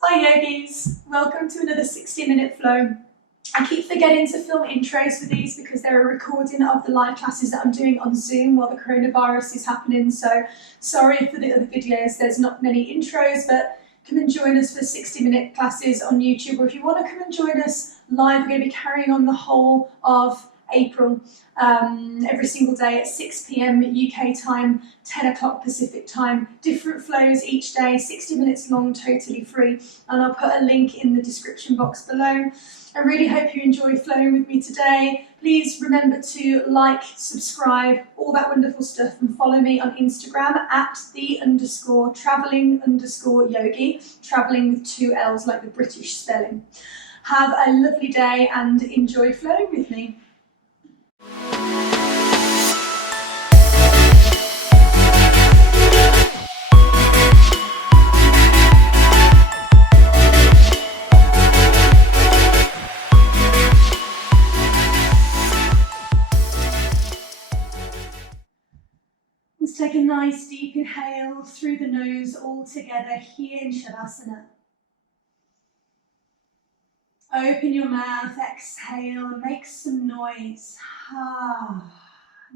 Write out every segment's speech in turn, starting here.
Hi yogis, welcome to another 60-minute flow. I keep forgetting to film intros for these because they're a recording of the live classes that I'm doing on Zoom while the coronavirus is happening, so sorry for the other videos, there's not many intros, but come and join us for 60-minute classes on YouTube, or if you want to come and join us live, we're going to be carrying on the whole of April, every single day at 6 p.m. UK time, 10 o'clock Pacific time. Different flows each day, 60 minutes long, totally free. And I'll put a link in the description box below. I really hope you enjoy flowing with me today. Please remember to like, subscribe, all that wonderful stuff, and follow me on Instagram at @the_traveling_yogi, traveling with 2 L's like the British spelling. Have a lovely day and enjoy flowing with me. Let's take a nice deep inhale through the nose all together here in Shavasana. Open your mouth, exhale, and make some noise. And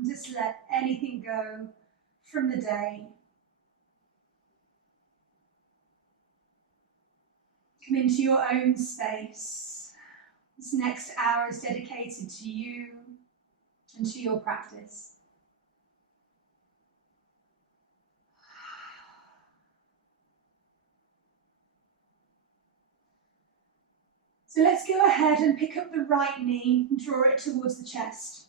just let anything go from the day. Come into your own space. This next hour is dedicated to you and to your practice. So let's go ahead and pick up the right knee and draw it towards the chest,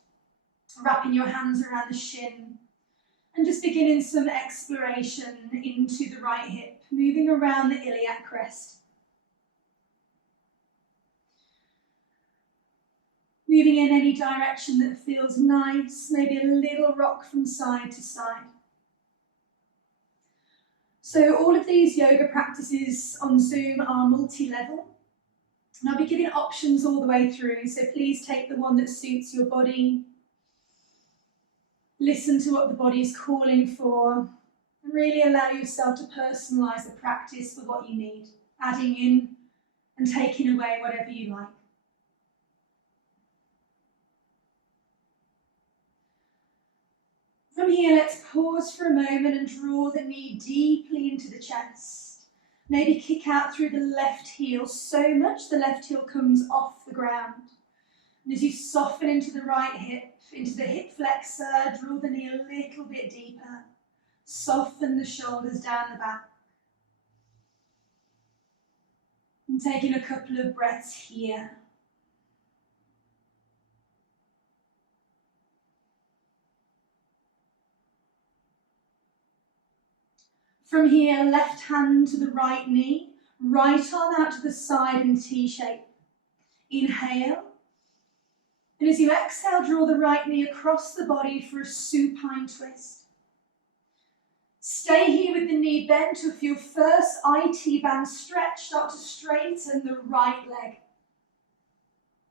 wrapping your hands around the shin and just beginning some exploration into the right hip, moving around the iliac crest. Moving in any direction that feels nice, maybe a little rock from side to side. So all of these yoga practices on Zoom are multi-level. And I'll be giving options all the way through, so please take the one that suits your body. Listen to what the body is calling for, and really allow yourself to personalise the practice for what you need, adding in and taking away whatever you like. From here, let's pause for a moment and draw the knee deeply into the chest. Maybe kick out through the left heel so much the left heel comes off the ground. And as you soften into the right hip, into the hip flexor, draw the knee a little bit deeper. Soften the shoulders down the back. And taking a couple of breaths here. From here, left hand to the right knee, right arm out to the side in T shape. Inhale. And as you exhale, draw the right knee across the body for a supine twist. Stay here with the knee bent to feel first IT band stretch, start to straighten the right leg.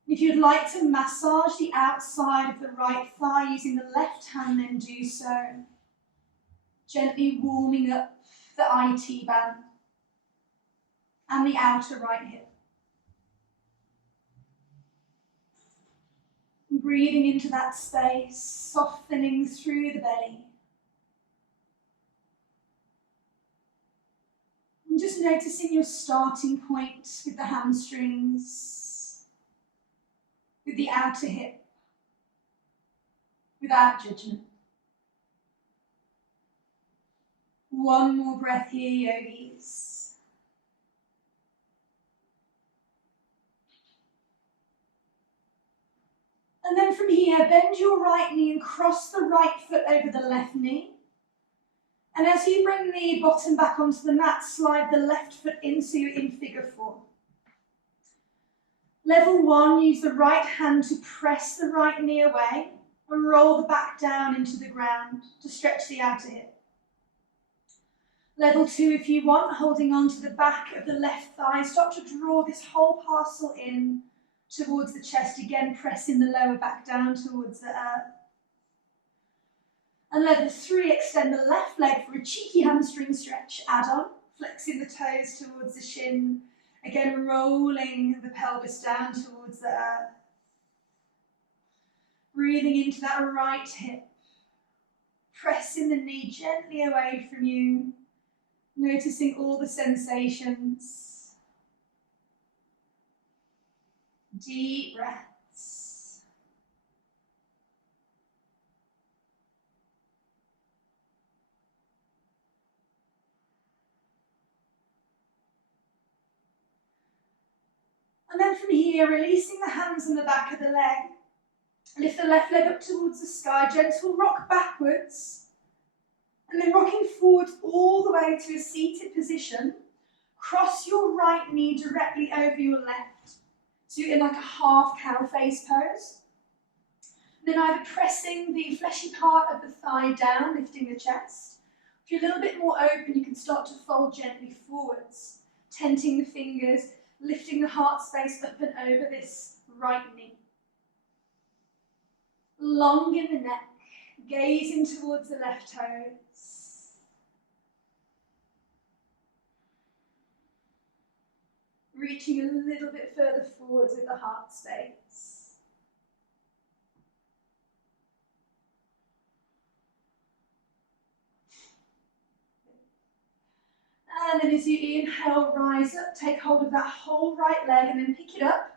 If you'd like to massage the outside of the right thigh using the left hand, then do so. Gently warming up the IT band and the outer right hip. Breathing into that space, softening through the belly. And just noticing your starting point with the hamstrings, with the outer hip, without judgment. One more breath here, yogis. And then from here, bend your right knee and cross the right foot over the left knee. And as you bring the bottom back onto the mat, slide the left foot in so you're in figure 4. Level 1, use the right hand to press the right knee away and roll the back down into the ground to stretch the outer hip. Level 2, if you want, holding on to the back of the left thigh, start to draw this whole parcel in towards the chest, again pressing the lower back down towards the earth. And level 3, extend the left leg for a cheeky hamstring stretch, add on, flexing the toes towards the shin. Again, rolling the pelvis down towards the earth. Breathing into that right hip. Pressing the knee gently away from you. Noticing all the sensations. Deep breaths. And then from here, releasing the hands on the back of the leg. Lift the left leg up towards the sky, gentle rock backwards. And then rocking forward all the way to a seated position. Cross your right knee directly over your left. So you're in like a half cow face pose. And then either pressing the fleshy part of the thigh down, lifting the chest. If you're a little bit more open, you can start to fold gently forwards, tenting the fingers, lifting the heart space up and over this right knee. Long in the neck, gazing towards the left toes. Reaching a little bit further forwards with the heart space. And then as you inhale, rise up, take hold of that whole right leg and then pick it up.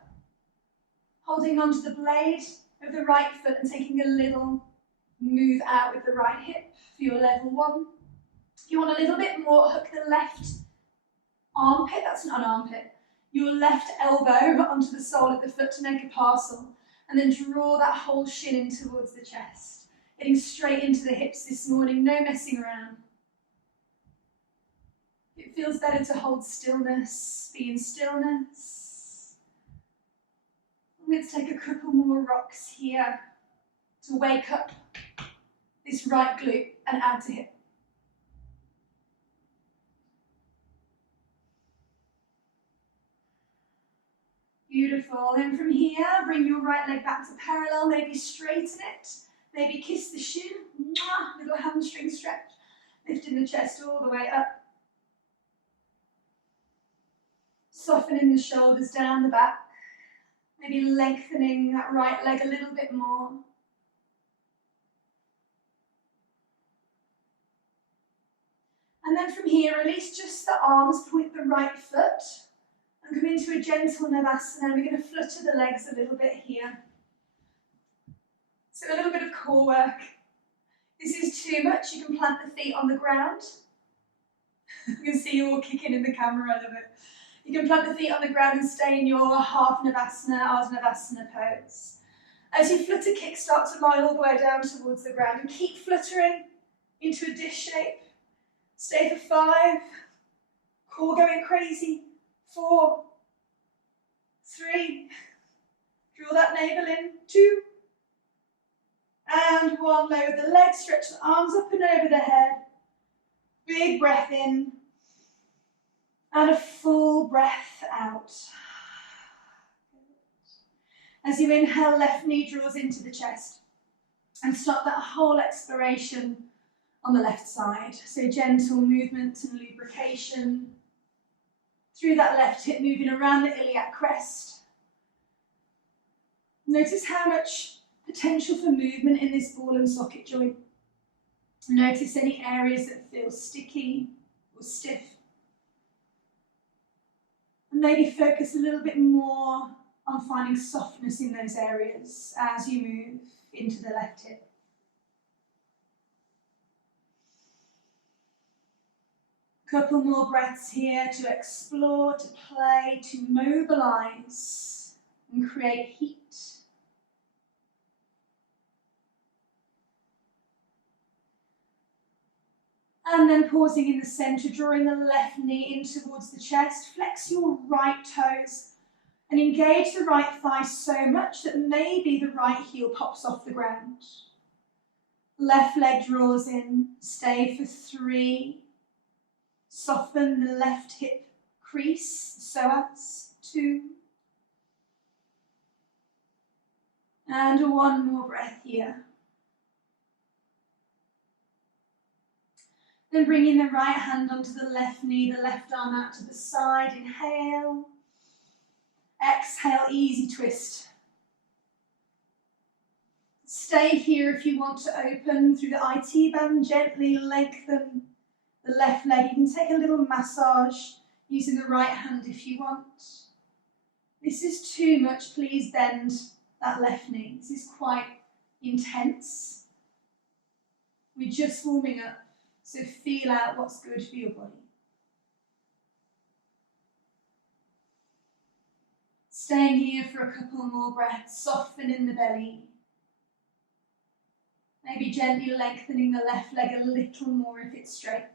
Holding onto the blade of the right foot and taking a little move out with the right hip for your level one. If you want a little bit more, hook the left armpit, that's not an armpit, your left elbow onto the sole of the foot to make a parcel, and then draw that whole shin in towards the chest. Getting straight into the hips this morning, no messing around. It feels better to hold stillness, be in stillness. Let's take a couple more rocks here to wake up this right glute and add to hip. Beautiful. Then from here, bring your right leg back to parallel, maybe straighten it, maybe kiss the shin, little hamstring stretch, lifting the chest all the way up. Softening the shoulders down the back, maybe lengthening that right leg a little bit more. And then from here, release just the arms, point the right foot, and come into a gentle Navasana. We're going to flutter the legs a little bit here. So a little bit of core work. This is too much, you can plant the feet on the ground. You can see you all kicking in the camera, I love it. You can plant the feet on the ground and stay in your half Navasana, Ardha Navasana pose. As you flutter, kick, start to lie all the way down towards the ground and keep fluttering into a dish shape. Stay for 5, core going crazy, 4, 3, draw that navel in, 2, and 1, lower the legs, stretch the arms up and over the head, big breath in, and a full breath out. As you inhale, left knee draws into the chest, and start that whole exploration on the left side. So gentle movement and lubrication through that left hip, moving around the iliac crest. Notice how much potential for movement in this ball and socket joint. Notice any areas that feel sticky or stiff. And maybe focus a little bit more on finding softness in those areas as you move into the left hip. Couple more breaths here to explore, to play, to mobilize and create heat. And then pausing in the center, drawing the left knee in towards the chest. Flex your right toes and engage the right thigh so much that maybe the right heel pops off the ground. Left leg draws in, stay for 3. Soften the left hip crease, psoas, 2. And 1 more breath here. Then bringing the right hand onto the left knee, the left arm out to the side. Inhale. Exhale, easy twist. Stay here if you want to open through the IT band. Gently lengthen the left leg. You can take a little massage using the right hand if you want. This is too much, please bend that left knee. This is quite intense. We're just warming up, so feel out what's good for your body. Staying here for a couple more breaths, softening the belly. Maybe gently lengthening the left leg a little more if it's straight.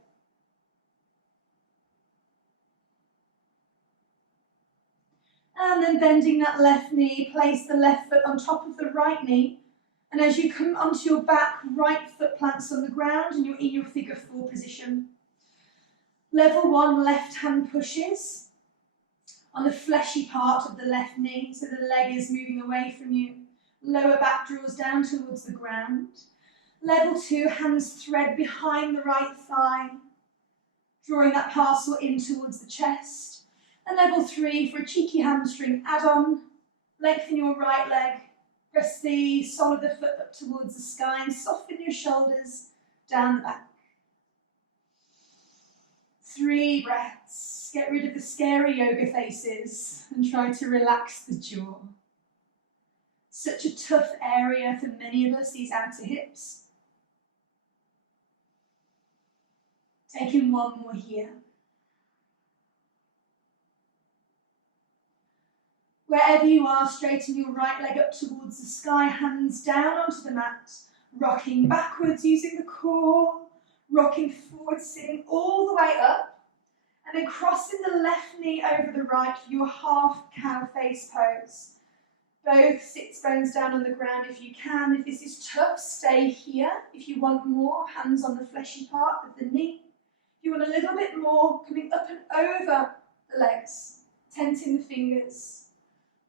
And then bending that left knee, place the left foot on top of the right knee. And as you come onto your back, right foot plants on the ground and you're in your figure 4 position. Level 1, left hand pushes on the fleshy part of the left knee, so the leg is moving away from you. Lower back draws down towards the ground. Level 2, hands thread behind the right thigh, drawing that parcel in towards the chest. And level 3, for a cheeky hamstring add-on, lengthen your right leg, press the sole of the foot up towards the sky and soften your shoulders down the back. 3 breaths. Get rid of the scary yoga faces and try to relax the jaw. Such a tough area for many of us, these outer hips. Taking one more here. Wherever you are, straighten your right leg up towards the sky, hands down onto the mat, rocking backwards using the core, rocking forward, sitting all the way up, and then crossing the left knee over the right for your half cow face pose. Both sits bones down on the ground if you can. If this is tough, stay here. If you want more, hands on the fleshy part of the knee. If you want a little bit more, coming up and over the legs, tensing the fingers.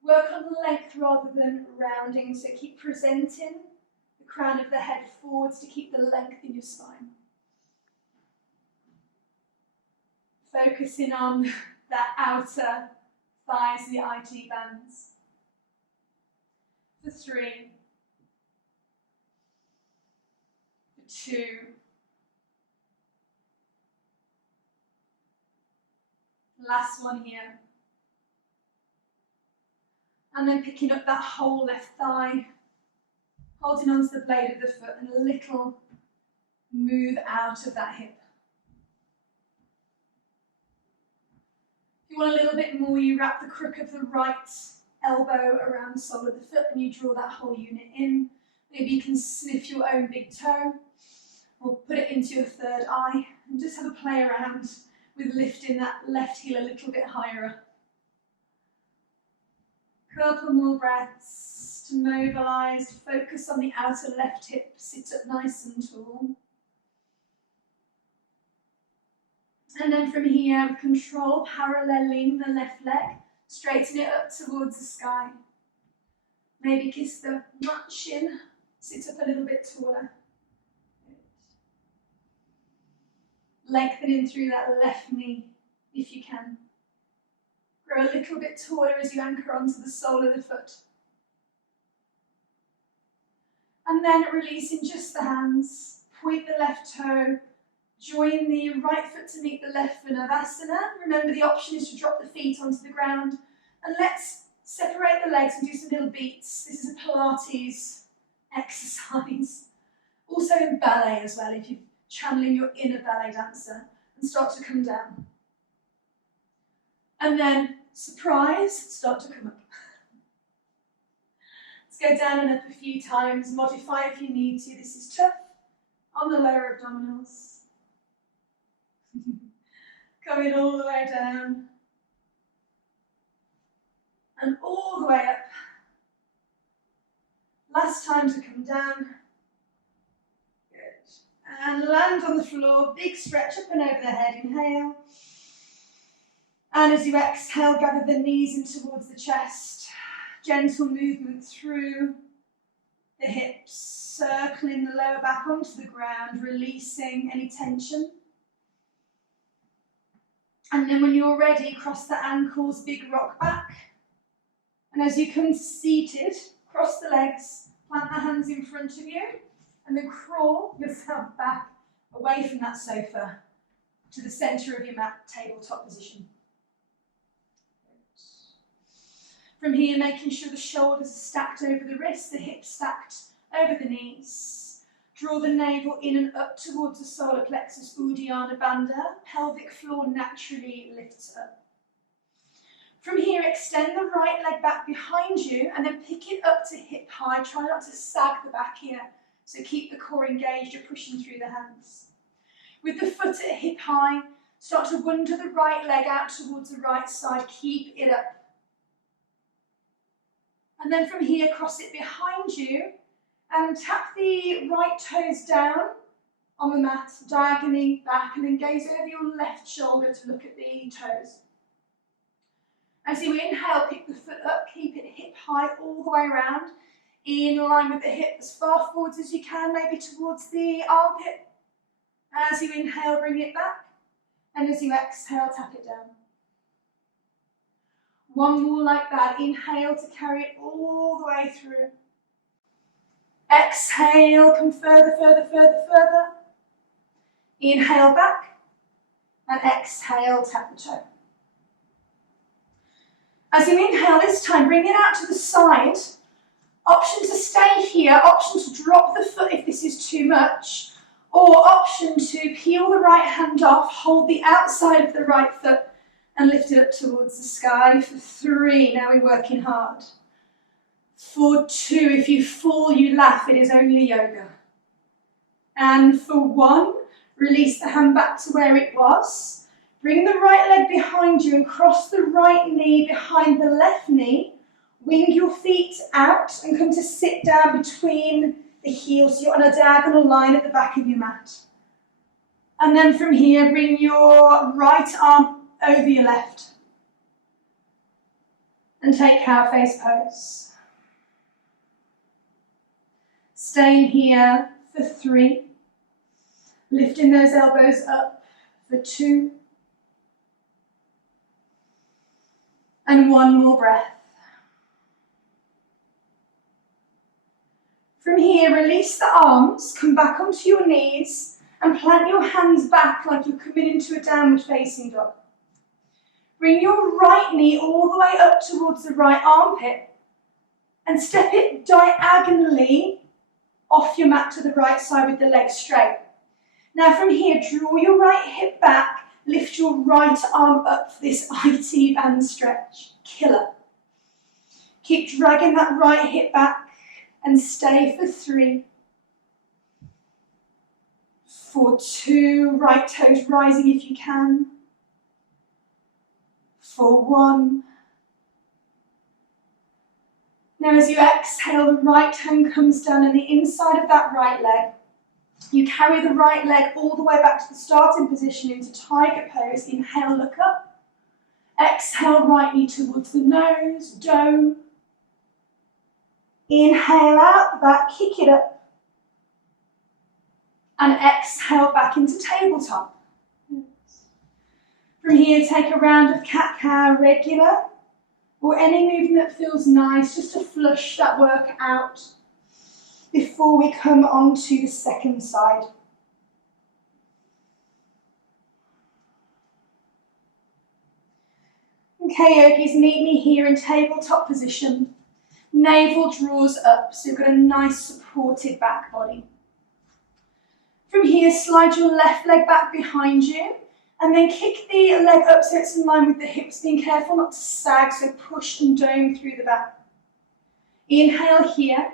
Work on the length rather than rounding, so keep presenting the crown of the head forwards to keep the length in your spine. Focusing on that outer thighs, the IT bands. For 3, for 2, last one here. And then picking up that whole left thigh, holding onto the blade of the foot and a little move out of that hip. If you want a little bit more, you wrap the crook of the right elbow around the sole of the foot and you draw that whole unit in. Maybe you can sniff your own big toe or put it into your third eye and just have a play around with lifting that left heel a little bit higher up. Couple more breaths to mobilise, to focus on the outer left hip, sit up nice and tall. And then from here, with control, paralleling the left leg, straighten it up towards the sky. Maybe kiss the shin, sit up a little bit taller. Lengthening through that left knee if you can. Grow a little bit taller as you anchor onto the sole of the foot. And then releasing just the hands, point the left toe, join the right foot to meet the left for Navasana. Remember the option is to drop the feet onto the ground. And let's separate the legs and do some little beats. This is a Pilates exercise. Also in ballet as well, if you're channeling your inner ballet dancer, and start to come down. And then, surprise, start to come up. Let's go down and up a few times. Modify if you need to. This is tough on the lower abdominals. Coming all the way down. And all the way up. Last time to come down. Good. And land on the floor. Big stretch up and over the head. Inhale. And as you exhale, gather the knees in towards the chest. Gentle movement through the hips, circling the lower back onto the ground, releasing any tension. And then when you're ready, cross the ankles, big rock back. And as you come seated, cross the legs, plant the hands in front of you, and then crawl yourself back away from that sofa to the centre of your mat, tabletop position. From here, making sure the shoulders are stacked over the wrists, the hips stacked over the knees. Draw the navel in and up towards the solar plexus, Uddiyana Bandha. Pelvic floor naturally lifts up. From here, extend the right leg back behind you and then pick it up to hip high. Try not to sag the back here. So keep the core engaged, you're pushing through the hands. With the foot at hip high, start to wander the right leg out towards the right side. Keep it up. And then from here, cross it behind you and tap the right toes down on the mat, diagonally back, and then gaze over your left shoulder to look at the toes. As you inhale, pick the foot up, keep it hip high all the way around, in line with the hip as far forwards as you can, maybe towards the armpit. As you inhale, bring it back, and as you exhale, tap it down. One more like that. Inhale to carry it all the way through. Exhale, come further, further, further, further. Inhale back, and exhale, tap the toe. As you inhale this time, bring it out to the side. Option to stay here, option to drop the foot if this is too much, or option to peel the right hand off, hold the outside of the right foot and lift it up towards the sky. For 3, now we're working hard. For 2, if you fall, you laugh, it is only yoga. And for 1, release the hand back to where it was. Bring the right leg behind you and cross the right knee behind the left knee. Wing your feet out and come to sit down between the heels. So you're on a diagonal line at the back of your mat. And then from here, bring your right arm over your left. And take cow face pose. Staying here for 3. Lifting those elbows up for 2. And 1 more breath. From here, release the arms, come back onto your knees and plant your hands back like you're coming into a downward facing dog. Bring your right knee all the way up towards the right armpit and step it diagonally off your mat to the right side with the legs straight. Now from here, draw your right hip back, lift your right arm up for this IT band stretch. Killer. Keep dragging that right hip back and stay for 3. For 2, right toes rising if you can. For 1. Now as you exhale, the right hand comes down and the inside of that right leg. You carry the right leg all the way back to the starting position into tiger pose. Inhale, look up. Exhale, right knee towards the nose, dome. Inhale out the back, kick it up. And exhale back into tabletop. From here, take a round of cat-cow regular, or any movement that feels nice, just to flush that work out before we come on to the second side. Okay, yogis, meet me here in tabletop position. Navel draws up, so you've got a nice supported back body. From here, slide your left leg back behind you, and then kick the leg up so it's in line with the hips, being careful not to sag, so push and dome through the back. Inhale here,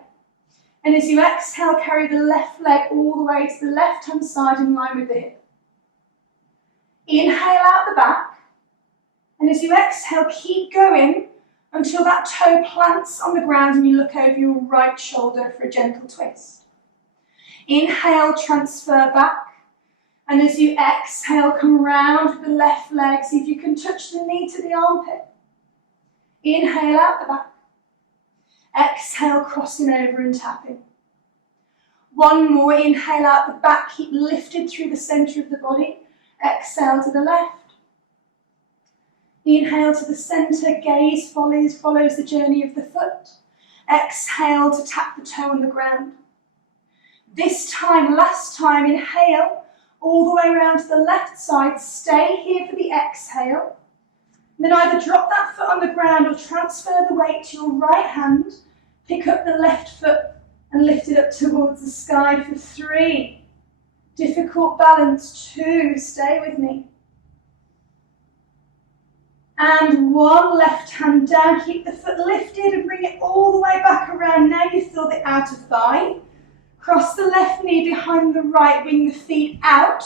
and as you exhale, carry the left leg all the way to the left-hand side in line with the hip. Inhale out the back, and as you exhale, keep going until that toe plants on the ground and you look over your right shoulder for a gentle twist. Inhale, transfer back, and as you exhale, come round with the left leg, see if you can touch the knee to the armpit. Inhale out the back. Exhale, crossing over and tapping. 1 more, inhale out the back, keep lifted through the centre of the body. Exhale to the left. Inhale to the centre, gaze follows the journey of the foot. Exhale to tap the toe on the ground. This time, last time, inhale all the way around to the left side. Stay here for the exhale. And then either drop that foot on the ground or transfer the weight to your right hand. Pick up the left foot and lift it up towards the sky for 3. Difficult balance, 2. Stay with me. And 1, left hand down. Keep the foot lifted and bring it all the way back around. Now you feel the outer thigh. Cross the left knee behind the right. Bring the feet out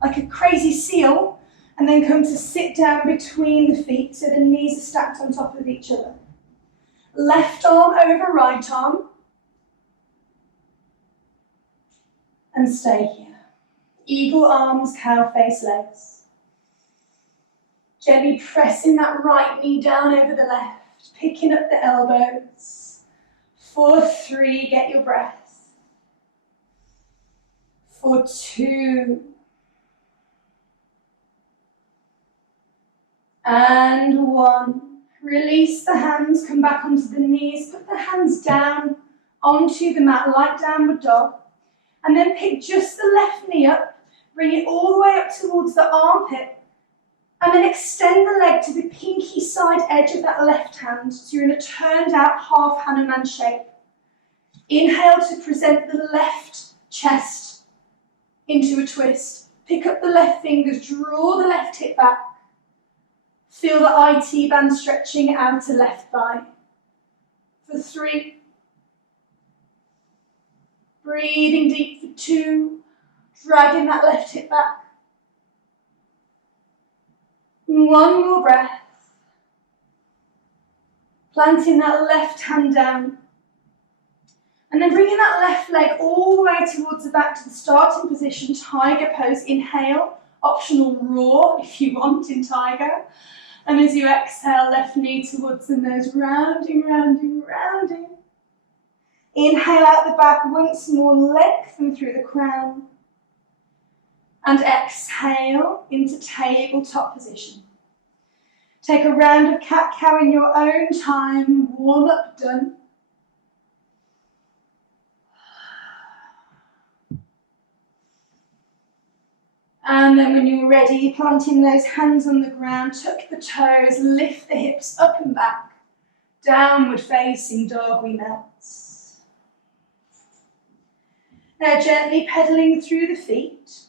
like a crazy seal. And then come to sit down between the feet so the knees are stacked on top of each other. Left arm over right arm. And stay here. Eagle arms, cow face legs. Gently pressing that right knee down over the left, picking up the elbows. For 3, get your breath. For 2. And 1. Release the hands, come back onto the knees, put the hands down onto the mat like downward dog. And then pick just the left knee up, bring it all the way up towards the armpit. And then extend the leg to the pinky side edge of that left hand. So you're in a turned out half Hanuman shape. Inhale to present the left chest into a twist. Pick up the left fingers, draw the left hip back. Feel the IT band stretching out to left thigh. For 3. Breathing deep for 2. Dragging that left hip back. 1 more breath. Planting that left hand down. And then bringing that left leg all the way towards the back to the starting position, tiger pose. Inhale, optional roar if you want in tiger. And as you exhale, left knee towards the nose, rounding, rounding, rounding. Inhale out the back, once more, lengthen through the crown. And exhale into tabletop position. Take a round of cat-cow in your own time, warm up done. And then when you're ready, planting those hands on the ground, tuck the toes, lift the hips up and back. Downward facing dog, we melt. Now gently pedaling through the feet.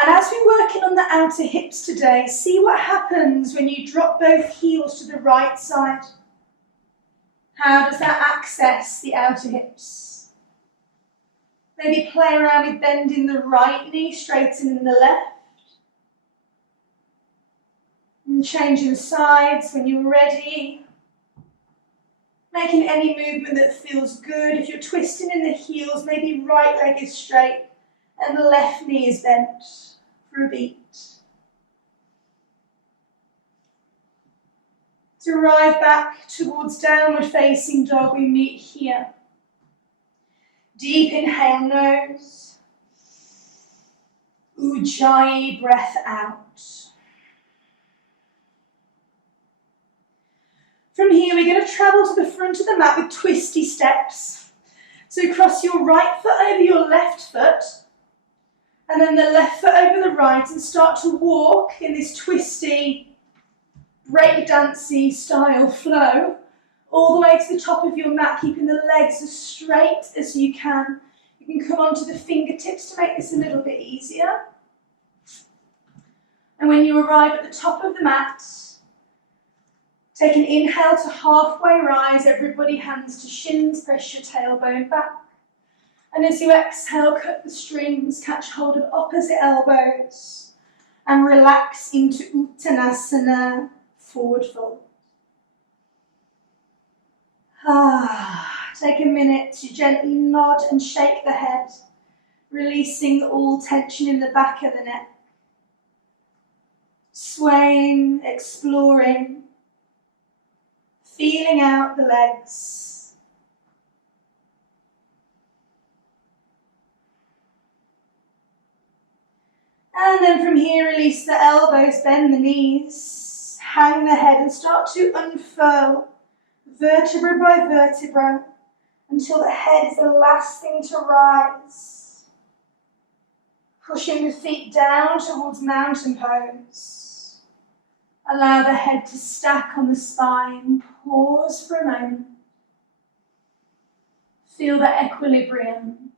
And as we're working on the outer hips today, see what happens when you drop both heels to the right side. How does that access the outer hips? Maybe play around with bending the right knee, straightening the left. And changing sides when you're ready. Making any movement that feels good. If you're twisting in the heels, maybe right leg is straight and the left knee is bent for a beat. To arrive back towards downward facing dog, we meet here. Deep inhale, nose. Ujjayi, breath out. From here, we're going to travel to the front of the mat with twisty steps. So cross your right foot over your left foot, and then the left foot over the right, and start to walk in this twisty, breakdancey style flow, all the way to the top of your mat, keeping the legs as straight as you can. You can come onto the fingertips to make this a little bit easier. And when you arrive at the top of the mat, take an inhale to halfway rise, everybody hands to shins, press your tailbone back. And as you exhale, cut the strings, catch hold of opposite elbows, and relax into Uttanasana, forward fold. Take a minute to gently nod and shake the head, releasing all tension in the back of the neck. Swaying, exploring, feeling out the legs. And then from here, release the elbows, bend the knees, hang the head and start to unfurl vertebra by vertebra until the head is the last thing to rise. Pushing the feet down towards mountain pose. Allow the head to stack on the spine. Pause for a moment. Feel the equilibrium.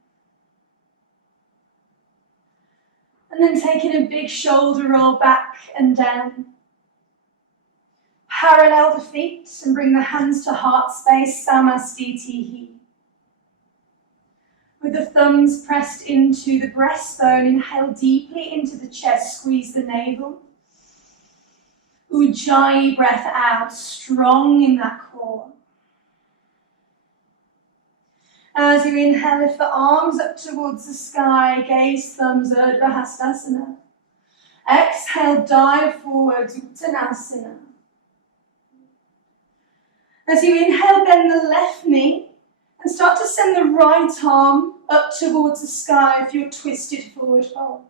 And then taking a big shoulder roll back and down. Parallel the feet and bring the hands to heart space, Samastitihi. With the thumbs pressed into the breastbone, inhale deeply into the chest, squeeze the navel. Ujjayi breath out, strong in that core. As you inhale, lift the arms up towards the sky, gaze thumbs, Urdhva Hastasana. Exhale, dive forwards, Uttanasana. As you inhale, bend the left knee and start to send the right arm up towards the sky if you're twisted forward fold.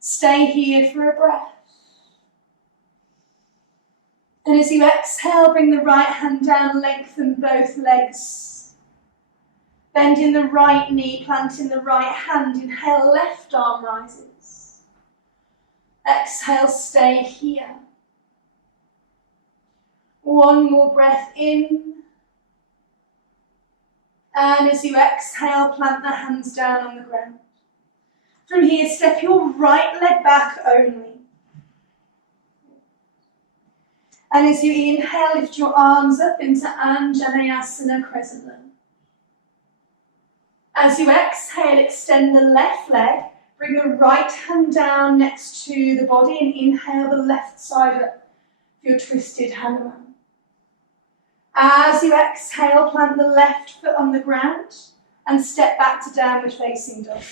Stay here for a breath. And as you exhale, bring the right hand down, lengthen both legs. Bending the right knee, planting the right hand. Inhale, left arm rises. Exhale, stay here. One more breath in. And as you exhale, plant the hands down on the ground. From here, step your right leg back only. And as you inhale, lift your arms up into Anjaneyasana, crescent lunge. As you exhale, extend the left leg. Bring the right hand down next to the body and inhale the left side up for your twisted Hanuman. As you exhale, plant the left foot on the ground and step back to downward facing dog.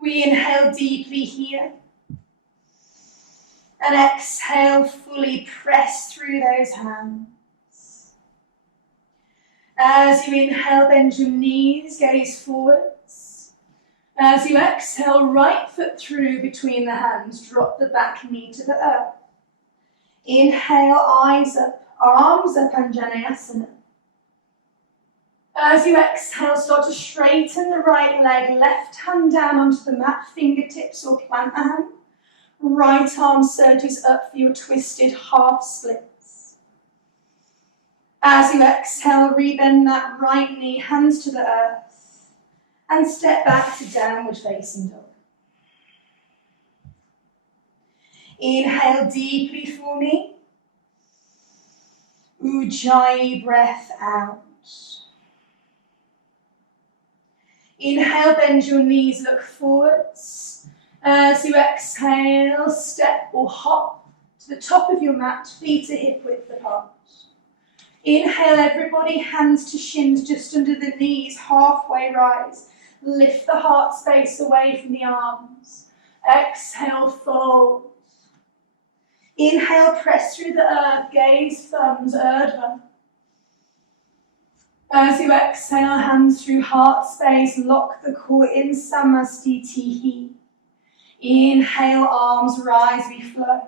We inhale deeply here. And exhale, fully press through those hands. As you inhale, bend your knees, gaze forwards. As you exhale, right foot through between the hands, drop the back knee to the earth. Inhale, eyes up, arms up, Anjaneyasana. As you exhale, start to straighten the right leg, left hand down onto the mat, fingertips or plant a hand. Right arm surges up for your twisted half splits. As you exhale, rebend that right knee, hands to the earth, and step back to downward facing dog. Inhale deeply for me. Ujjayi breath out. Inhale, bend your knees, look forwards. As you exhale, step or hop to the top of your mat, feet are hip width apart. Inhale, everybody, hands to shins just under the knees, halfway rise. Lift the heart space away from the arms. Exhale, fold. Inhale, press through the earth, gaze thumbs, Urdhva. As you exhale, hands through heart space, lock the core in Samastitihi. Inhale, arms rise, we flow.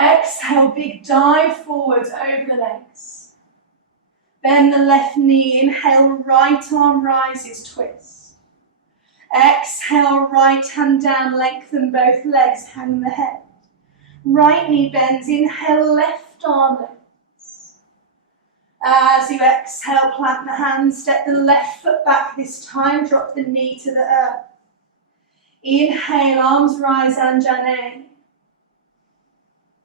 Exhale, big dive forwards over the legs. Bend the left knee, inhale, right arm rises, twist. Exhale, right hand down, lengthen both legs, hang the head. Right knee bends, inhale, left arm lifts. As you exhale, plant the hands, step the left foot back this time, drop the knee to the earth. Inhale, arms rise, Anjane.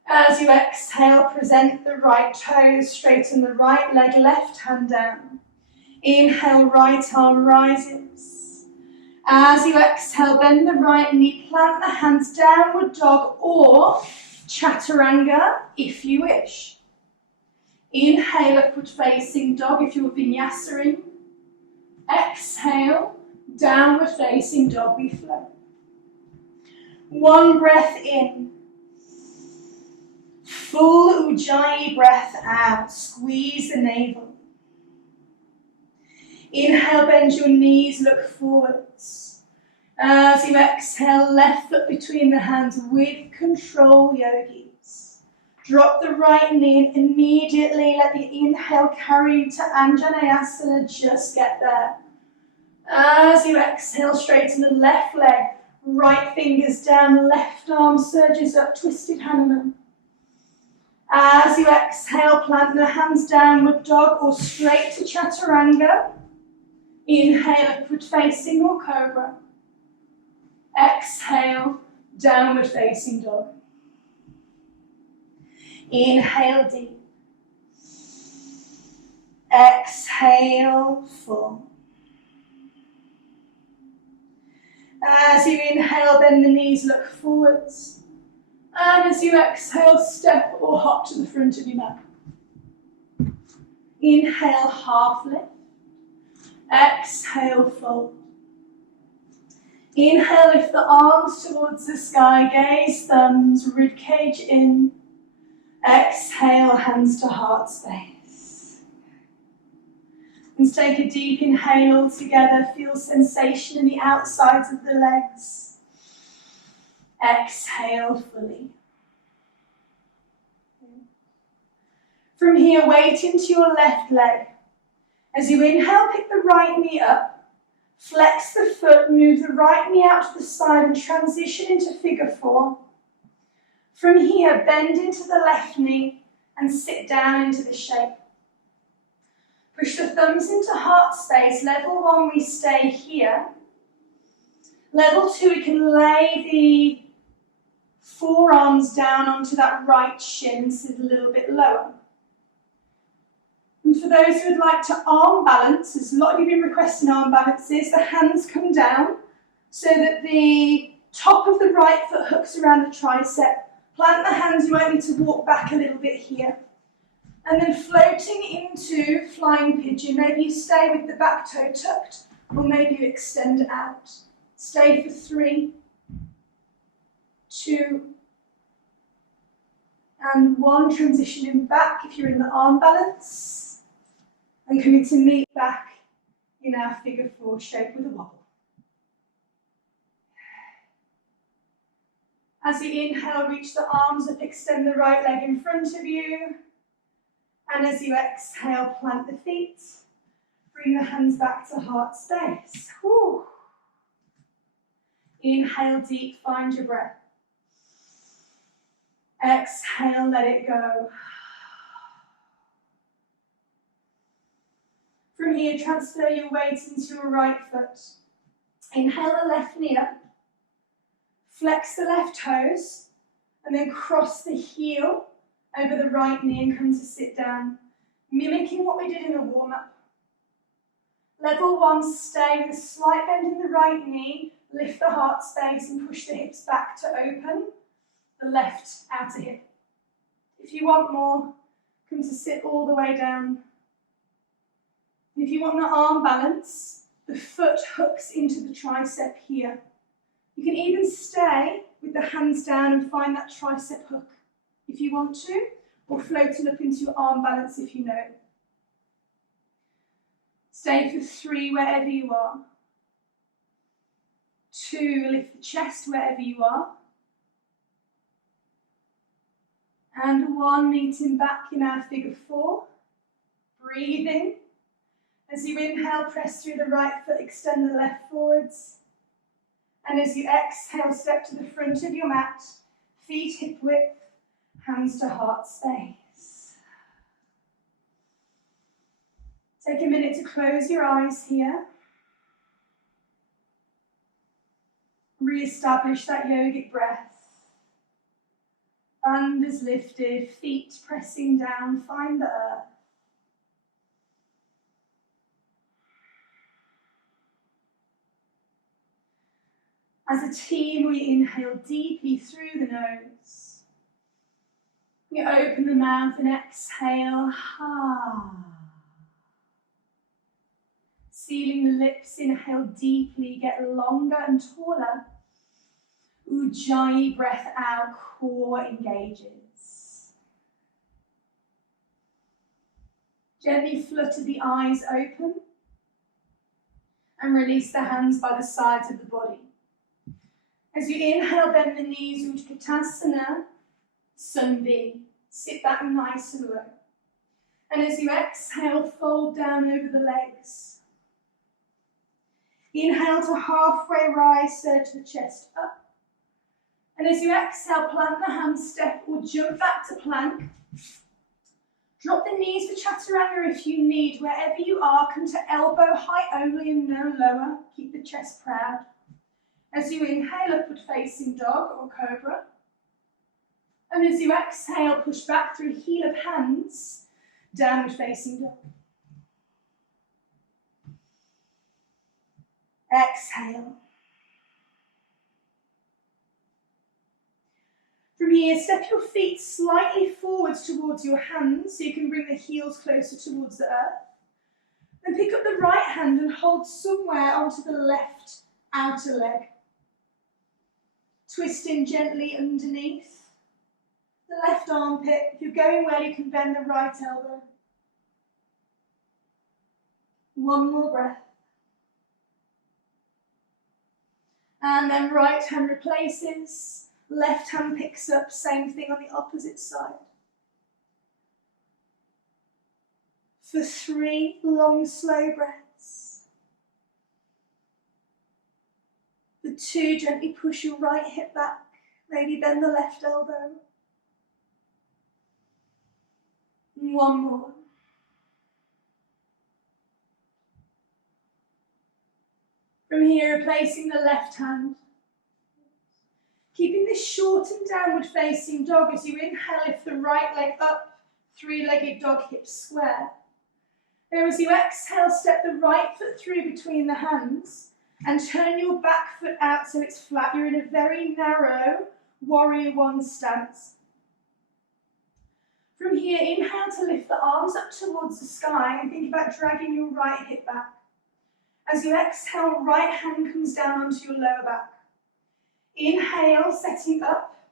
As you exhale, present the right toes, straighten the right leg, left hand down. Inhale, right arm rises. As you exhale, bend the right knee, plant the hands, downward dog or chaturanga if you wish. Inhale, upward facing dog if you're vinyasing. Exhale, downward facing dog, we flow. One breath in. Full Ujjayi breath out. Squeeze the navel. Inhale, bend your knees, look forwards. As you exhale, left foot between the hands with control, yogis. Drop the right knee and immediately let the inhale carry you to Anjaneyasana. Just get there. As you exhale, straighten the left leg. Right fingers down, left arm surges up, twisted Hanuman. As you exhale, plant the hands downward dog or straight to Chaturanga. Inhale, upward facing or cobra. Exhale, downward facing dog. Inhale deep. Exhale, full. As you inhale, bend the knees, look forwards. And as you exhale, step or hop to the front of your mat. Inhale, half lift. Exhale, fold. Inhale, lift the arms towards the sky, gaze thumbs, rib cage in. Exhale, hands to heart space. And take a deep inhale all together. Feel sensation in the outsides of the legs. Exhale fully. From here, weight into your left leg. As you inhale, pick the right knee up. Flex the foot, move the right knee out to the side and transition into figure 4. From here, bend into the left knee and sit down into the shape. Push the thumbs into heart space. Level 1, we stay here. Level 2, we can lay the forearms down onto that right shin and sit a little bit lower. And for those who would like to arm balance, as a lot of you have been requesting arm balances, the hands come down so that the top of the right foot hooks around the tricep. Plant the hands, you might need to walk back a little bit here. And then floating into flying pigeon. Maybe you stay with the back toe tucked, or maybe you extend out. Stay for 3, 2, and 1. Transitioning back if you're in the arm balance. And coming to meet back in our figure 4 shape with a wobble. As you inhale, reach the arms up, extend the right leg in front of you. And as you exhale, plant the feet. Bring the hands back to heart space. Whew. Inhale deep, find your breath. Exhale, let it go. From here, transfer your weight into your right foot. Inhale the left knee up. Flex the left toes. And then cross the heel over the right knee and come to sit down. Mimicking what we did in the warm-up. Level 1, stay with a slight bend in the right knee. Lift the heart space and push the hips back to open the left outer hip. If you want more, come to sit all the way down. And if you want the arm balance, the foot hooks into the tricep here. You can even stay with the hands down and find that tricep hook if you want to, or floating up into your arm balance if you know. Stay for 3 wherever you are. 2, lift the chest wherever you are. And 1, meeting back in our figure 4. Breathing. As you inhale, press through the right foot, extend the left forwards. And as you exhale, step to the front of your mat, feet hip width, hands to heart space. Take a minute to close your eyes here. Re-establish that yogic breath. Band is lifted, feet pressing down, find the earth. As a team, we inhale deeply through the nose. We open the mouth and exhale. Sealing the lips, inhale deeply, get longer and taller. Ujjayi, breath out, core engages. Gently flutter the eyes open. And release the hands by the sides of the body. As you inhale, bend the knees, Utkatasana, Sunbeam. Sit back nice and low. And as you exhale, fold down over the legs. Inhale to halfway rise, surge the chest up. And as you exhale, plant the hands, step or jump back to plank. Drop the knees for chaturanga if you need. Wherever you are, come to elbow height only and no lower. Keep the chest proud. As you inhale, upward facing dog or cobra. And as you exhale, push back through heel of hands, downward facing dog. Exhale. From here, step your feet slightly forwards towards your hands so you can bring the heels closer towards the earth. Then pick up the right hand and hold somewhere onto the left outer leg. Twisting gently underneath the left armpit. If you're going well, you can bend the right elbow. One more breath. And then right hand replaces, left hand picks up, same thing on the opposite side. For 3 long, slow breaths. For 2, gently push your right hip back, maybe bend the left elbow. And 1 more. From here, replacing the left hand. Keeping this short and downward facing dog. As you inhale, lift the right leg up, 3-legged dog, hips square. Now as you exhale, step the right foot through between the hands and turn your back foot out so it's flat. You're in a very narrow warrior 1 stance. From here, inhale to lift the arms up towards the sky and think about dragging your right hip back. As you exhale, right hand comes down onto your lower back. Inhale, setting up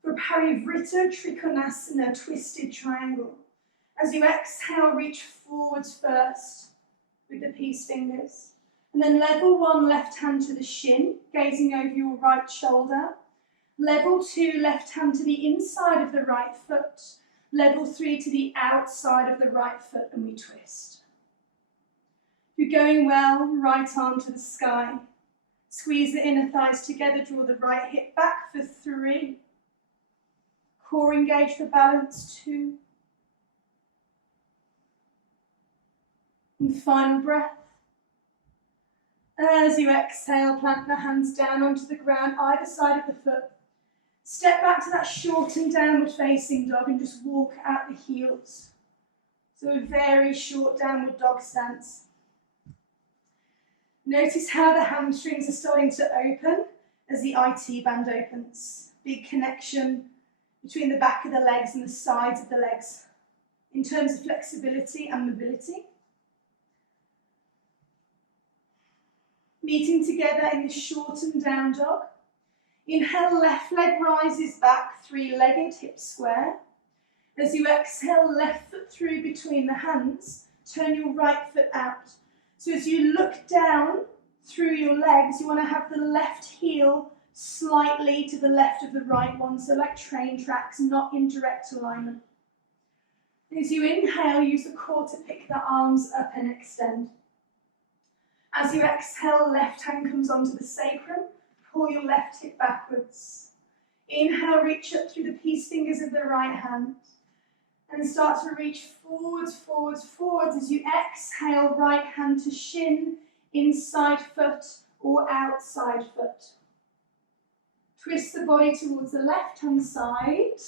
for Parivrtta Trikonasana, twisted triangle. As you exhale, reach forwards first with the peace fingers. And then level 1, left hand to the shin, gazing over your right shoulder. Level 2, left hand to the inside of the right foot. Level 3 to the outside of the right foot, and we twist. If you're going well, right arm to the sky. Squeeze the inner thighs together, draw the right hip back for 3. Core engage for balance, 2. And final breath. As you exhale, plant the hands down onto the ground, either side of the foot. Step back to that short and downward facing dog and just walk out the heels. So a very short downward dog stance. Notice how the hamstrings are starting to open as the IT band opens. Big connection between the back of the legs and the sides of the legs in terms of flexibility and mobility. Meeting together in the short and down dog. Inhale, left leg rises back, 3-legged, hips square. As you exhale, left foot through between the hands, turn your right foot out. So as you look down through your legs, you want to have the left heel slightly to the left of the right one, so like train tracks, not in direct alignment. As you inhale, use the core to pick the arms up and extend. As you exhale, left hand comes onto the sacrum, pull your left hip backwards. Inhale, reach up through the peace fingers of the right hand. And start to reach forwards, forwards, forwards. As you exhale, right hand to shin, inside foot or outside foot. Twist the body towards the left-hand side.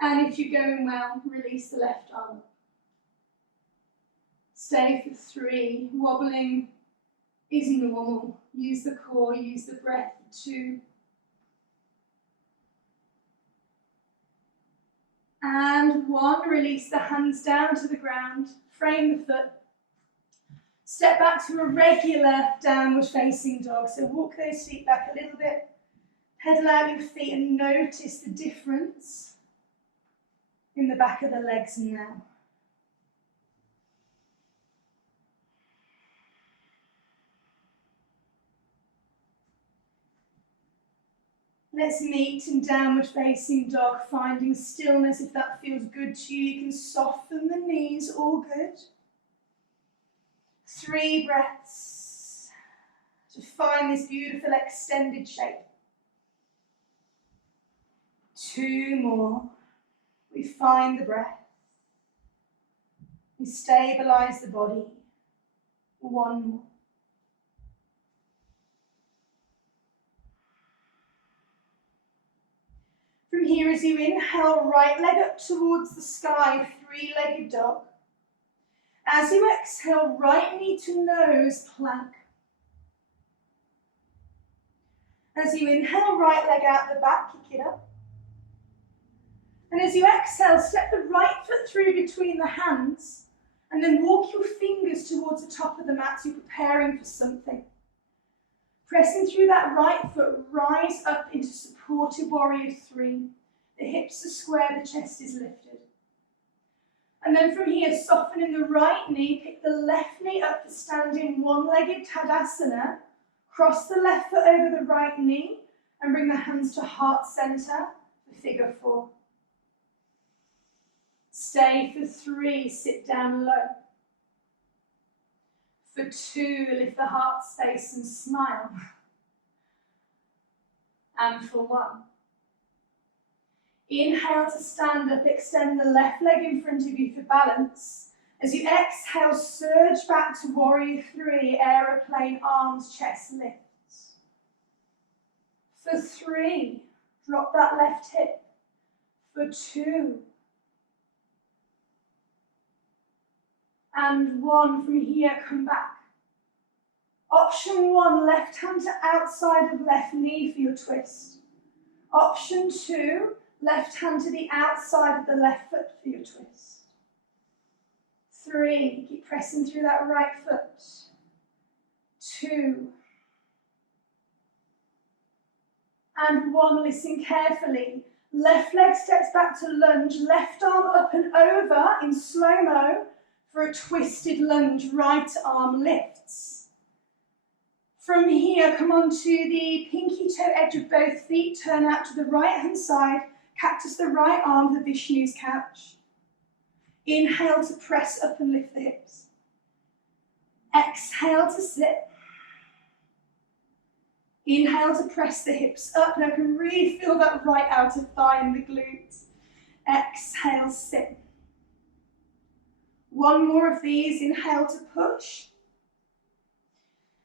And if you're going well, release the left arm. Stay for 3. Wobbling is normal. Use the core, use the breath. 2. And 1, release the hands down to the ground, frame the foot. Step back to a regular downward facing dog. So walk those feet back a little bit, pedal out your feet and notice the difference in the back of the legs now. Let's meet in downward facing dog, finding stillness if that feels good to you. You can soften the knees, all good. 3 breaths to find this beautiful extended shape. 2 more. We find the breath. We stabilize the body. 1 more. From here, as you inhale, right leg up towards the sky, 3-legged dog. As you exhale, right knee to nose, plank. As you inhale, right leg out the back, kick it up. And as you exhale, step the right foot through between the hands and then walk your fingers towards the top of the mat so you're preparing for something. Pressing through that right foot, rise up into supported warrior 3. The hips are square, the chest is lifted. And then from here, softening the right knee, pick the left knee up for standing 1-legged Tadasana. Cross the left foot over the right knee and bring the hands to heart center for figure 4. Stay for 3, sit down low. For 2, lift the heart space and smile. And for 1. Inhale to stand up, extend the left leg in front of you for balance. As you exhale, surge back to warrior 3, aeroplane, arms, chest lifts. For 3, drop that left hip. For 2. And 1, from here, come back. Option 1, left hand to outside of left knee for your twist. Option 2, left hand to the outside of the left foot for your twist. 3, keep pressing through that right foot. 2. And 1, listen carefully. Left leg steps back to lunge, left arm up and over in slow-mo for a twisted lunge, right arm lifts. From here, come onto the pinky toe edge of both feet, turn out to the right hand side, cactus the right arm for Vishnu's couch. Inhale to press up and lift the hips. Exhale to sit. Inhale to press the hips up. Now I can really feel that right outer thigh in the glutes. Exhale, sit. 1 more of these. Inhale to push.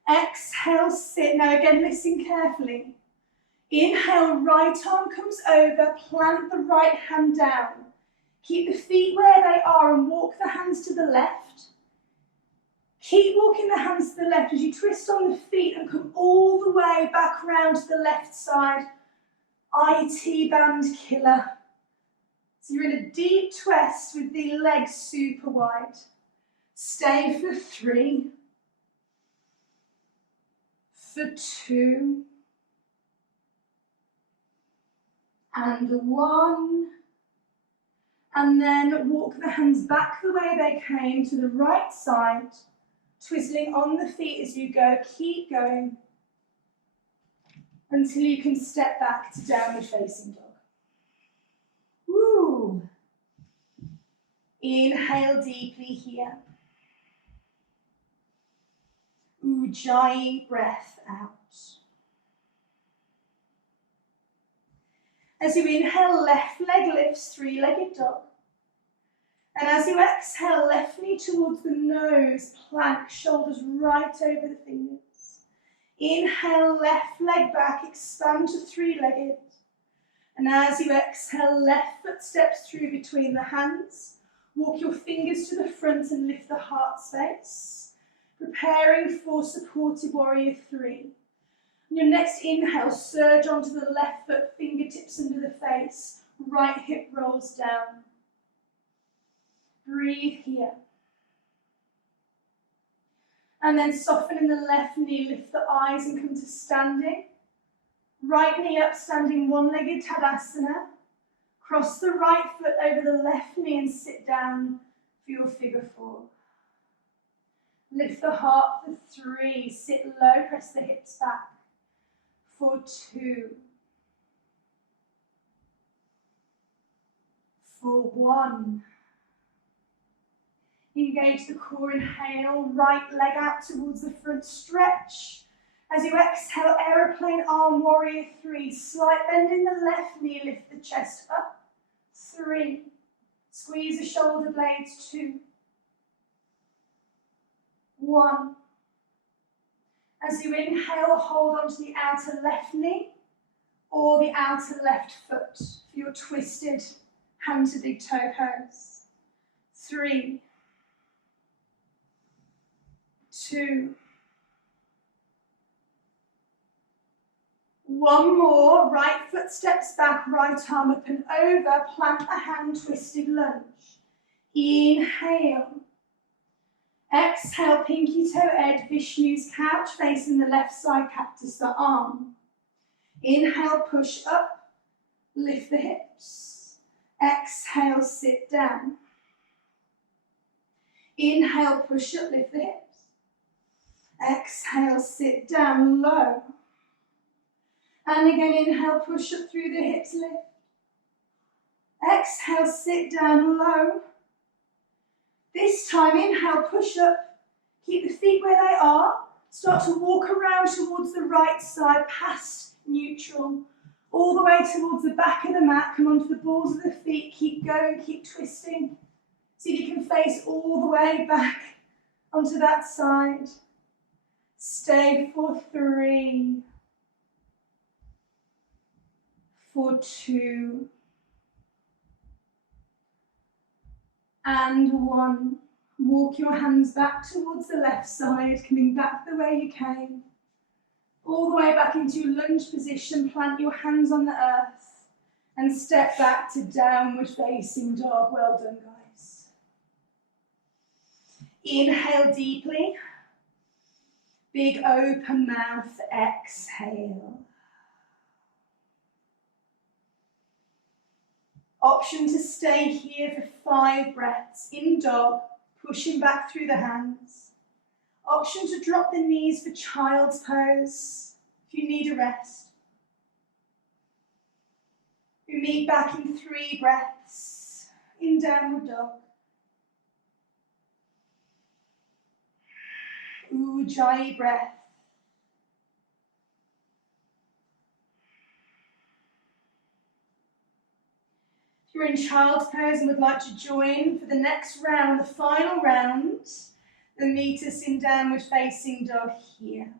Exhale, sit. Now again, listen carefully. Inhale, right arm comes over, plant the right hand down. Keep the feet where they are and walk the hands to the left. Keep walking the hands to the left as you twist on the feet and come all the way back around to the left side. IT band killer. So you're in a deep twist with the legs super wide. Stay for 3. For 2. And 1. And then walk the hands back the way they came to the right side, twizzling on the feet as you go. Keep going until you can step back to downward facing dog. Woo. Inhale deeply here. Ujjayi breath out. As you inhale, left leg lifts, 3-legged dog. And as you exhale, left knee towards the nose, plank, shoulders right over the fingers. Inhale, left leg back, expand to 3-legged. And as you exhale, left foot steps through between the hands. Walk your fingers to the front and lift the heart space. Preparing for supported warrior 3. On your next inhale, surge onto the left foot, fingertips under the face, right hip rolls down. Breathe here. And then softening the left knee, lift the eyes and come to standing. Right knee up, standing 1-legged Tadasana. Cross the right foot over the left knee and sit down for your figure 4. Lift the heart for 3, sit low, press the hips back. For 2. For 1. Engage the core, inhale, right leg out towards the front, stretch. As you exhale, aeroplane arm, warrior 3. Slight bend in the left knee, lift the chest up. 3. Squeeze the shoulder blades, 2. 1. As you inhale, hold on to the outer left knee or the outer left foot for your twisted hand to big toe pose. 3. 2. 1 more, right foot steps back, right arm up and over, plant the hand, twisted lunge. Inhale. Exhale, pinky toe edge, Vishnu's couch, facing the left side, cactus the arm. Inhale, push up, lift the hips. Exhale, sit down. Inhale, push up, lift the hips. Exhale, sit down low. And again, inhale, push up through the hips, lift. Exhale, sit down low. This time, inhale, push up. Keep the feet where they are. Start to walk around towards the right side, past neutral. All the way towards the back of the mat. Come onto the balls of the feet. Keep going, keep twisting. See if you can face all the way back onto that side. Stay for 3. For 2. And 1. Walk your hands back towards the left side, coming back the way you came. All the way back into lunge position, plant your hands on the earth and step back to downward facing dog. Well done, guys. Inhale deeply. Big open mouth, exhale. Option to stay here for 5 breaths. In dog, pushing back through the hands. Option to drop the knees for child's pose if you need a rest. We meet back in 3 breaths in downward dog. Ujjayi breath. If you're in child's pose and would like to join for the next round, the final round, then meet us in downward facing dog here.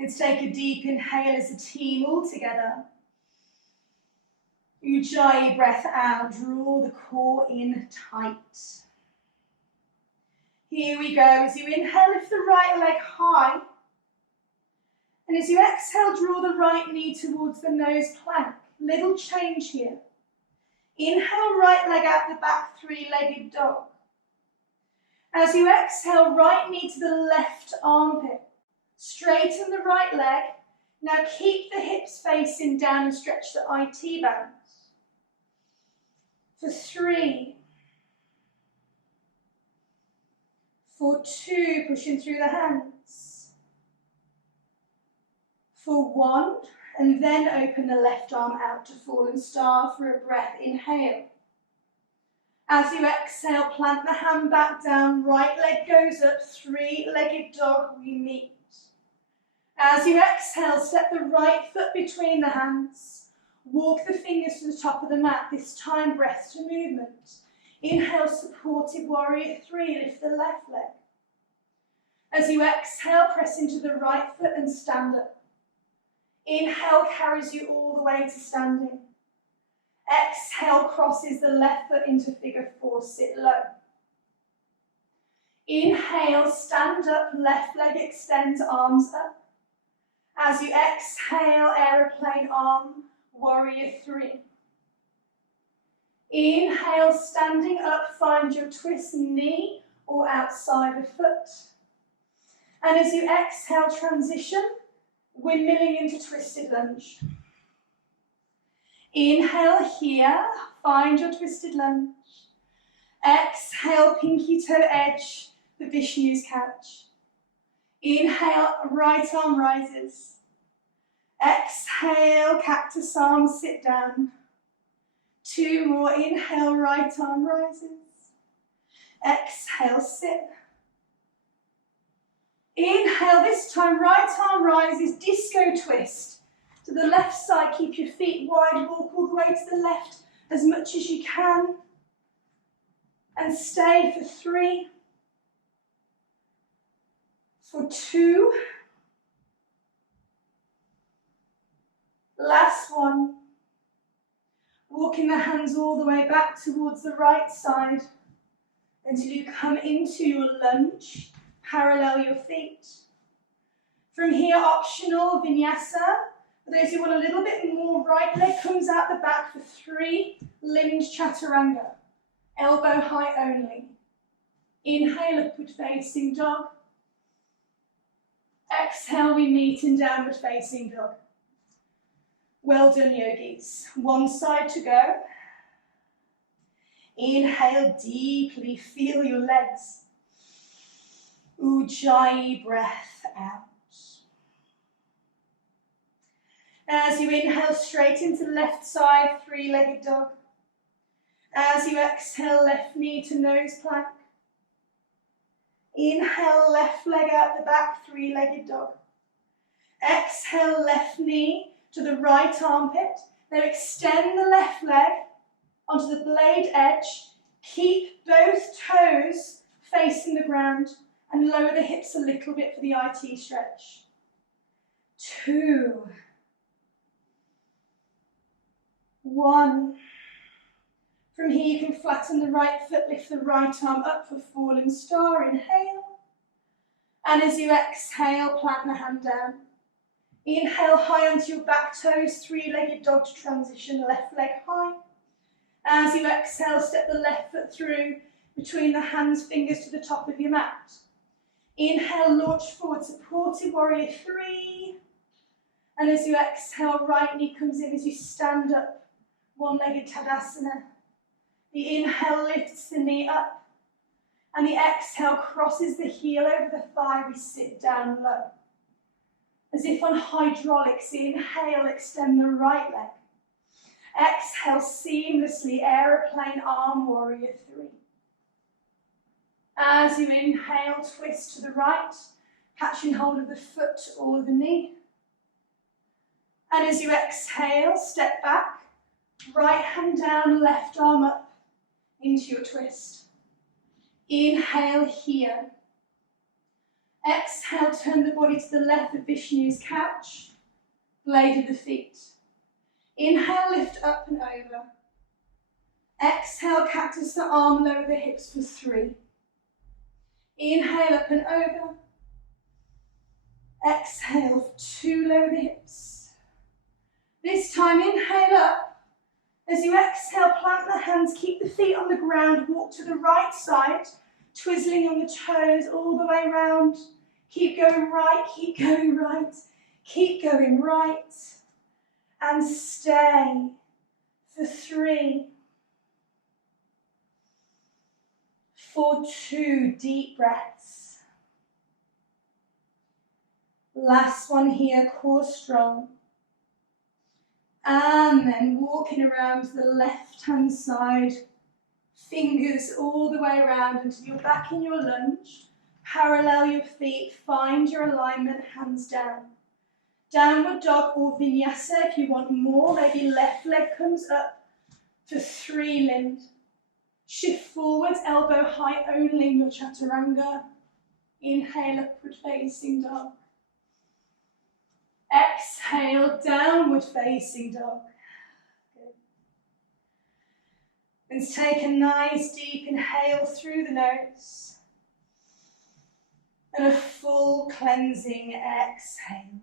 Let's take a deep inhale as a team all together. Ujjayi breath out, draw the core in tight. Here we go. As you inhale, lift the right leg high. And as you exhale, draw the right knee towards the nose plank. Little change here. Inhale, right leg out the back, 3-legged dog. As you exhale, right knee to the left armpit. Straighten the right leg. Now keep the hips facing down and stretch the IT bones. For 3. For 2, pushing through the hands. For 1. And then open the left arm out to fallen star for a breath. Inhale. As you exhale, plant the hand back down. Right leg goes up. 3-legged dog, we meet. As you exhale, step the right foot between the hands. Walk the fingers to the top of the mat. This time, breath to movement. Inhale, supported warrior 3. Lift the left leg. As you exhale, press into the right foot and stand up. Inhale carries you all the way to standing. Exhale crosses the left foot into figure 4, sit low. Inhale, stand up, left leg extends, arms up. As you exhale, aeroplane arm, warrior 3. Inhale, standing up, find your twist knee or outside of foot. And as you exhale, transition, windmilling into twisted lunge. Inhale here, find your twisted lunge. Exhale, pinky toe edge, the Vishnu's couch. Inhale, right arm rises. Exhale, cactus arm, sit down. 2 more. Inhale, right arm rises. Exhale, sit. Inhale, this time right arm rises, disco twist. To the left side, keep your feet wide, walk all the way to the left as much as you can. And stay for 3, for 2. Last one. Walking the hands all the way back towards the right side until you come into your lunge. Parallel your feet. From here, optional vinyasa. For those who want a little bit more, right leg comes out the back for 3 limbed chaturanga. Elbow height only. Inhale, upward facing dog. Exhale, we meet in downward facing dog. Well done, yogis. One side to go. Inhale deeply, feel your legs. Ujjayi, breath out. As you inhale, straight into left side, 3-legged dog. As you exhale, left knee to nose plank. Inhale, left leg out the back, 3-legged dog. Exhale, left knee to the right armpit. Then extend the left leg onto the blade edge. Keep both toes facing the ground and lower the hips a little bit for the IT stretch. 2. 1. From here you can flatten the right foot, lift the right arm up for fallen star, inhale. And as you exhale, plant the hand down. Inhale high onto your back toes, 3-legged dog to transition, left leg high. As you exhale, step the left foot through between the hands, fingers to the top of your mat. Inhale, launch forward, supported warrior 3. And as you exhale, right knee comes in as you stand up, 1-legged Tadasana. The inhale lifts the knee up, and the exhale crosses the heel over the thigh, we sit down low. As if on hydraulics, inhale, extend the right leg. Exhale, seamlessly, aeroplane arm, warrior 3. As you inhale, twist to the right, catching hold of the foot or the knee. And as you exhale, step back, right hand down, left arm up into your twist. Inhale here. Exhale, turn the body to the left of Vishnu's couch, blade of the feet. Inhale, lift up and over. Exhale, cactus the arm, lower the hips for 3. Inhale, up and over. Exhale, for 2, lower the hips. This time, inhale up. As you exhale, plant the hands, keep the feet on the ground, walk to the right side, twizzling on the toes all the way round. Keep going right, keep going right, keep going right. And stay for 3, for 2, deep breaths. Last one here, core strong. And then walking around to the left-hand side, fingers all the way around until you're back in your lunge. Parallel your feet, find your alignment, hands down. Downward dog or vinyasa if you want more, maybe left leg comes up for 3 limbed. Shift forwards, elbow height only in your chaturanga. Inhale, upward facing dog. Exhale, downward facing dog. Good. And take a nice deep inhale through the nose. And a full cleansing exhale.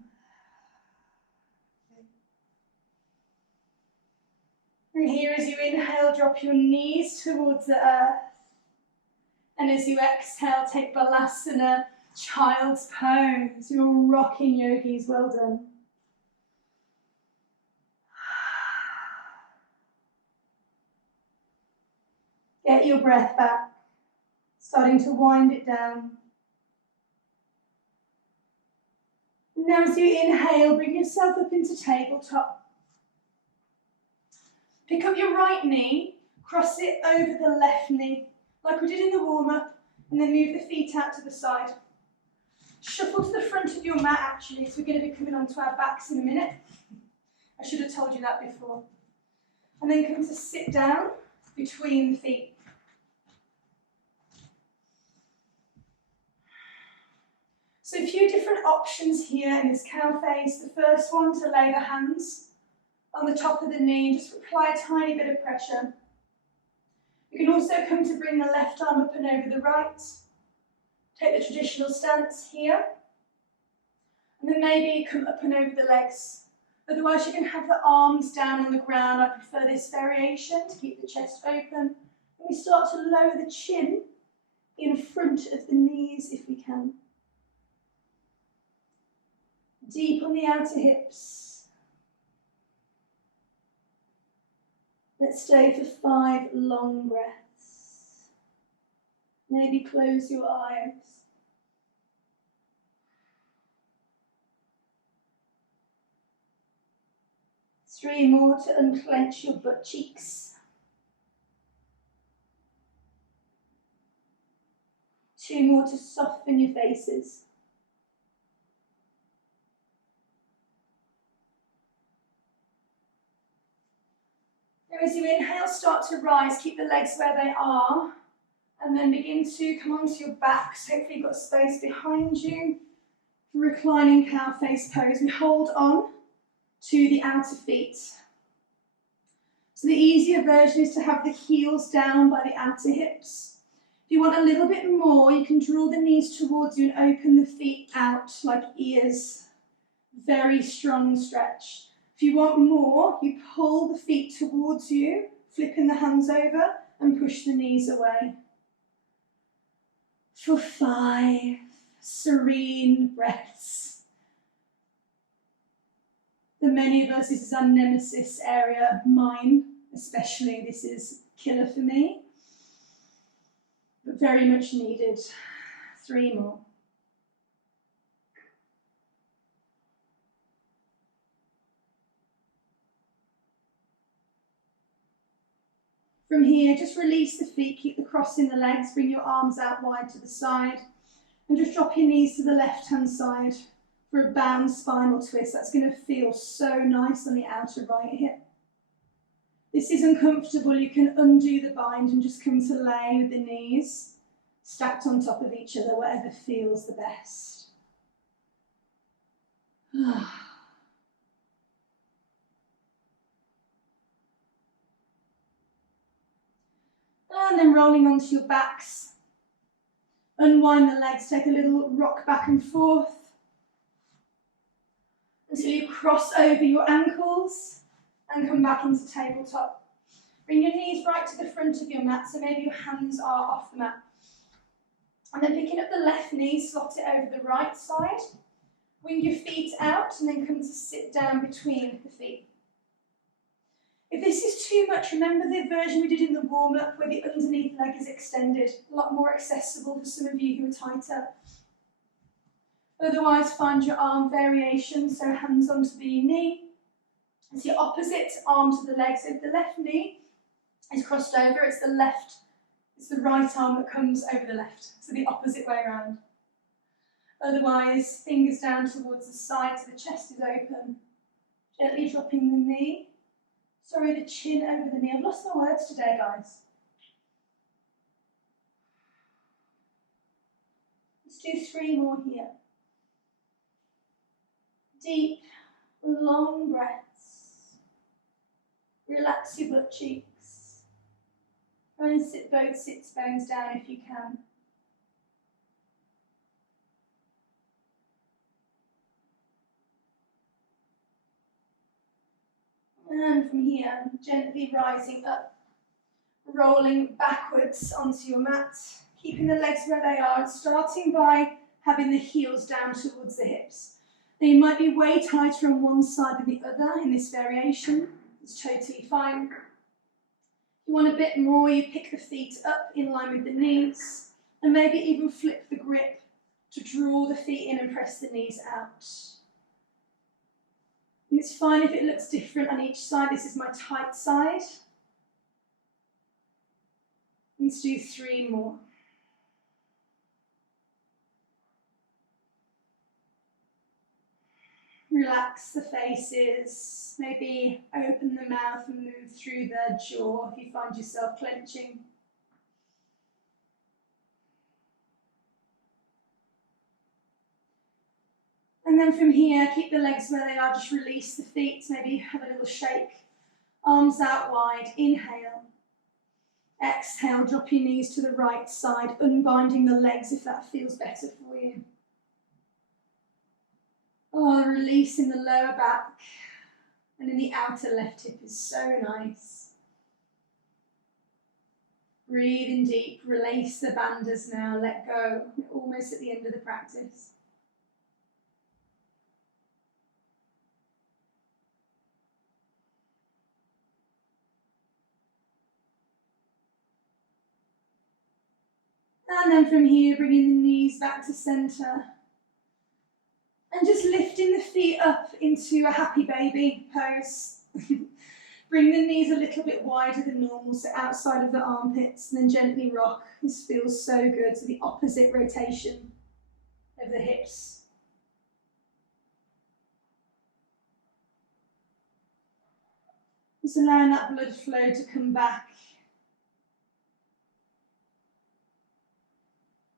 From here, as you inhale, drop your knees towards the earth. And as you exhale, take Balasana, child's pose. You're rocking, yogis, well done. Get your breath back, starting to wind it down. Now as you inhale, bring yourself up into tabletop. Pick up your right knee, cross it over the left knee, like we did in the warm-up, and then move the feet out to the side. Shuffle to the front of your mat actually, so we're going to be coming onto our backs in a minute. I should have told you that before. And then come to sit down between the feet. So a few different options here in this cow face. The first one, to lay the hands on the top of the knee and just apply a tiny bit of pressure. You can also come to bring the left arm up and over the right. Take the traditional stance here. And then maybe come up and over the legs. Otherwise you can have the arms down on the ground. I prefer this variation to keep the chest open. And we start to lower the chin in front of the knees if we can. Deep on the outer hips. Let's stay for 5 long breaths. Maybe close your eyes. Three more to unclench your butt cheeks. 2 more to soften your faces. Now as you inhale, start to rise, keep the legs where they are, and then begin to come onto your backs. Hopefully you've got space behind you. Reclining cow face pose. We hold on to the outer feet. So the easier version is to have the heels down by the outer hips. If you want a little bit more, you can draw the knees towards you and open the feet out like ears. Very strong stretch. If you want more, you pull the feet towards you, flipping the hands over and push the knees away. For 5 serene breaths. For many of us, this is our nemesis area, mine especially. This is killer for me, but very much needed. 3 more. From here, just release the feet, keep the cross in the legs, bring your arms out wide to the side, and just drop your knees to the left-hand side for a bound spinal twist. That's going to feel so nice on the outer right hip. This is uncomfortable. You can undo the bind and just come to lay with the knees stacked on top of each other, whatever feels the best. And then rolling onto your backs. Unwind the legs, take a little rock back and forth until you cross over your ankles and come back into tabletop. Bring your knees right to the front of your mat, so maybe your hands are off the mat. And then picking up the left knee, slot it over the right side. Wing your feet out and then come to sit down between the feet. If this is too much, remember the version we did in the warm-up where the underneath leg is extended. A lot more accessible for some of you who are tighter. Otherwise, find your arm variation, so hands onto the knee. It's your opposite arm to the leg. So if the left knee is crossed over, it's the right arm that comes over the left. So the opposite way around. Otherwise, fingers down towards the side so the chest is open. Gently dropping the knee. Sorry, the chin over the knee. I've lost my words today, guys. Let's do 3 more here. Deep, long breaths. Relax your butt cheeks. Try and sit both sits bones down if you can. And from here, gently rising up, rolling backwards onto your mat, keeping the legs where they are, and starting by having the heels down towards the hips. Now you might be way tighter on one side than the other in this variation. It's totally fine. If you want a bit more, you pick the feet up in line with the knees, and maybe even flip the grip to draw the feet in and press the knees out. And it's fine if it looks different on each side. This is my tight side. Let's do 3 more. Relax the faces, maybe open the mouth and move through the jaw if you find yourself clenching. And then from here, keep the legs where they are, just release the feet, maybe have a little shake. Arms out wide, inhale. Exhale, drop your knees to the right side, unbinding the legs if that feels better for you. Oh, the release in the lower back and in the outer left hip is so nice. Breathe in deep, release the bandhas now, let go. We're almost at the end of the practice. And then from here, bringing the knees back to centre. And just lifting the feet up into a happy baby pose. Bring the knees a little bit wider than normal, so outside of the armpits, and then gently rock. This feels so good, so the opposite rotation of the hips. Just allowing that blood flow to come back.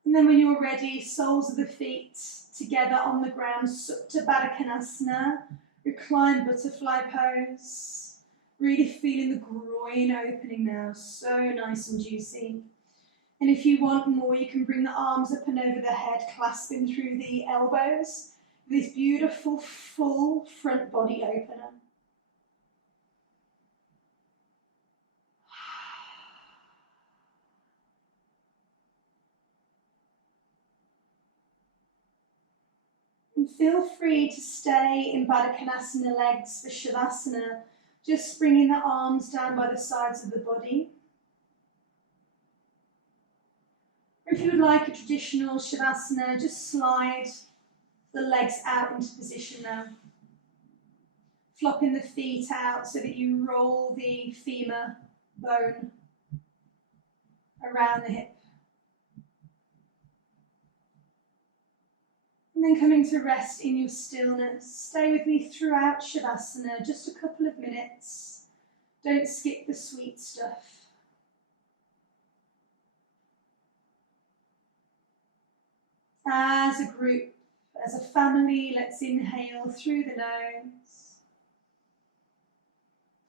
And then when you're ready, soles of the feet together on the ground, Supta Baddha Konasana, recline butterfly pose. Really feeling the groin opening now, so nice and juicy. And if you want more, you can bring the arms up and over the head, clasping through the elbows. This beautiful full front body opener. And feel free to stay in Baddha Konasana legs for Shavasana, just bringing the arms down by the sides of the body. Or if you would like a traditional Shavasana, just slide the legs out into position now. Flopping the feet out so that you roll the femur bone around the hip. And then coming to rest in your stillness. Stay with me throughout Shavasana, just a couple of minutes. Don't skip the sweet stuff. As a group, as a family, let's inhale through the nose.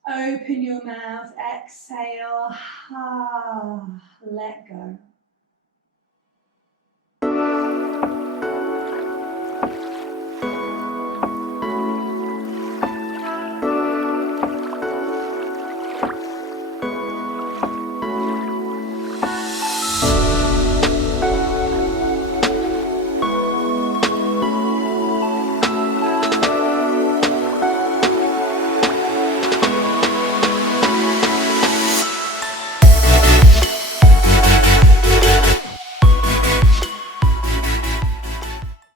Open your mouth, exhale, let go.